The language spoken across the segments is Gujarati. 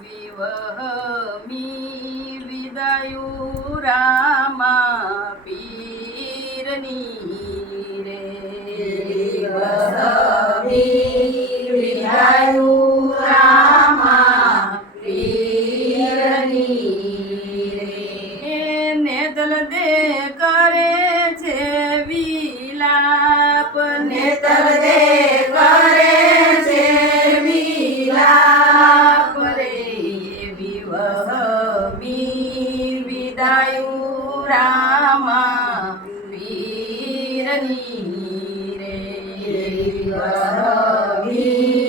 વિવહમી વિદાયુ રામા પીરની રે વિવહમી વિદાયુ રામા પીરની રે નેતલ દે કરે છે વિલાપ નેતલ દે કરે છે વિલાપ રે વિવહમી વિદાયુ રામા પીરની રે વિવહમી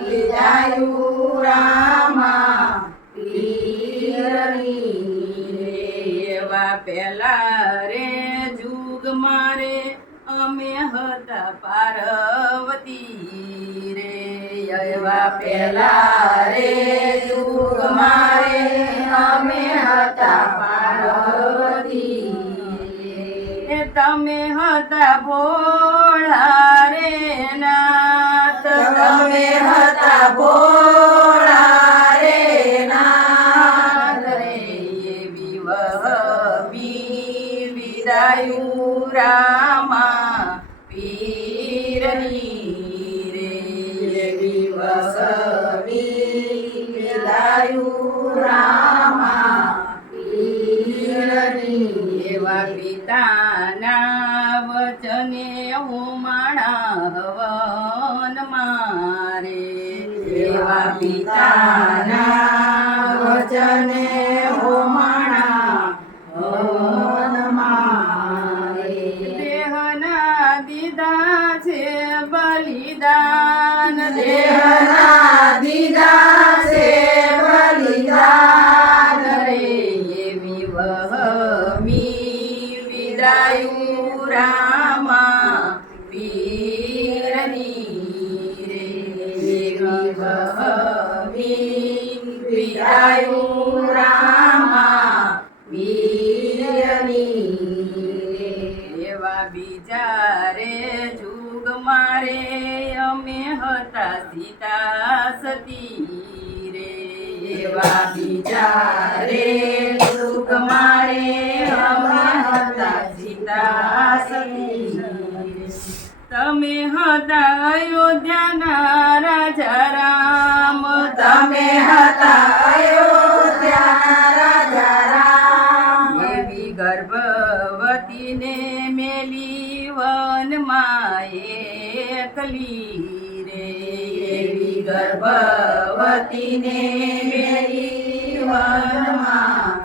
વિદાયુ રામા પીરની એવા પેલા રે જુગ મારે અમે હતા પાર્વતી રે એવા પેલા રે જુગ મારે અમે હતા પાર્વતી તમે હતા ભોળા રે નાથ તમે હતા ભોળા રે નાથ રે વિવહમી વિદાયુ રામા પીરની રે વિવહમી વિદાયુ રામા પીરની એવા પિતાના વચને ઉમાણા હવન મારે એવા પિતાના વચને હોમાણા હવન મારે દેહના દીધા છે બલિદાન દેહના દીધા છે બલિદાન રે વિવહમી વિદાયુ રામા પીરની રે વિવહમી વિદાયુ રામા પીરની એવા બીજા રે જુગ મારે અમે હતા સીતા સતી રે એવા બીજા રે જુગ મારે અમે હતા સીતા સતી તમે હતા અયોધ્યાના રાજા રામ તમે હતા અયોધ્યાના રાજા રામ એવી ગર્ભવતીને મેલી વનમાં એકલી રે એવી ગર્ભવતીને મેરી વનમાં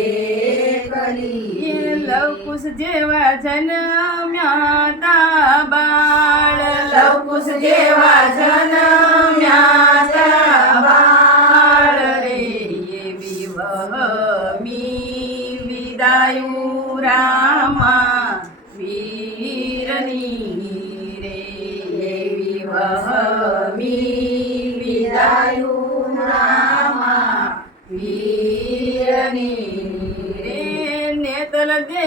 એકલી એ લવકુશ જેવા જન્મ્યા તા બાળ લવકુશ જેવા જન્મ્યા તા બાળ રે વિવહમી વિદાયુ રામા પીરની રે વિવહમી વિદાયુ રામા પીરની રે નેતલ દે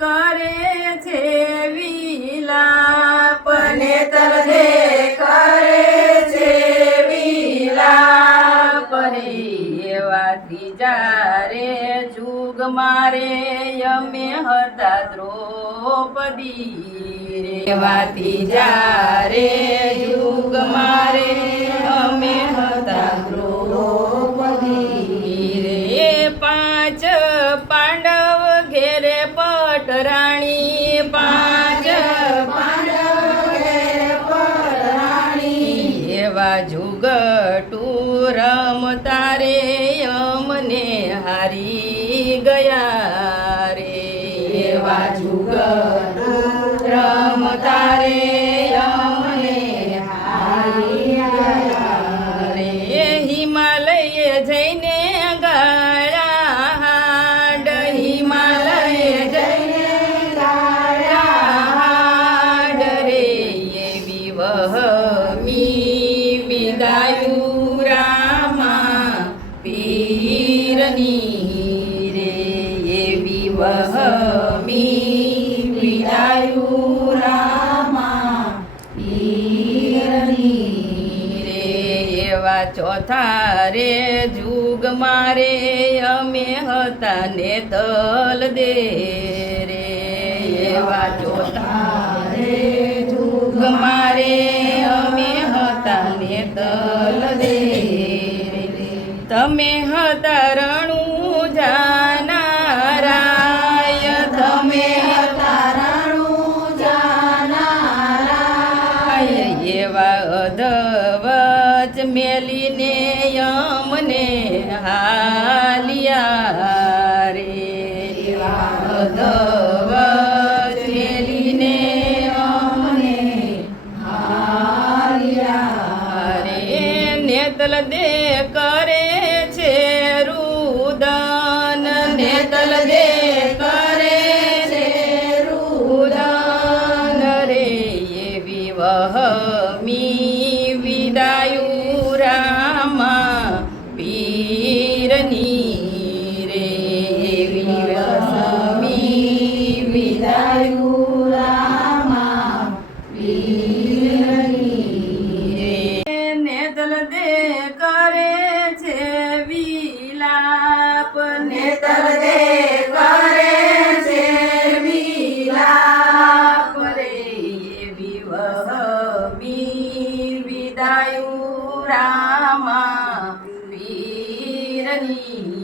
કરે છે વિલાપ નેતલ દે કરે છે વિલાપ રે એવા ત્રીજા રે જુગ મારે અમે હતા દ્રૌપદી રે એવા ત્રીજા રે જુગ મારે અમે હતા દ્રૌપદી રે પાંચ પાંડવ ઘેરે પટરાણી પાંચ એવા જુગટુ રમતા રે અમને હારી ગયા રે એવા જુગટુ રમતા રે અમને હારી ગયા રે હિમાલય જઈને ગાળા હાડ હિમાલય જઈને ગાળા હાડ રે વિવહમી વિદાયુ રામા પીરની રે વિવહમી વિદાયુ રામા ચોથા રે જુગ મારે અમે હતા ને તલ દે રે એવા ચોથા રે જુગ મારે અમે હતા ને તલ દે રે તમે હતા રણું જાનારાય તમે તારણું જાનારાય એવા અધવચ મેલીને અમને હાલિયા રે એવા અધવચ મેલીને અમને હાલિયા રે નેતલ દે કરે છે રુદન નેતલ દે કરે છે રુદન રે એવી વહમી વિદાયુ રામા પીરની રે એવી વહમી વિદાયુ રામા પીરની રે નેતલ દે કરે છે વિલાપ નેતર દે કરે છે વિલાપ રે એવી વહમી વિદાયુ રામા પીરની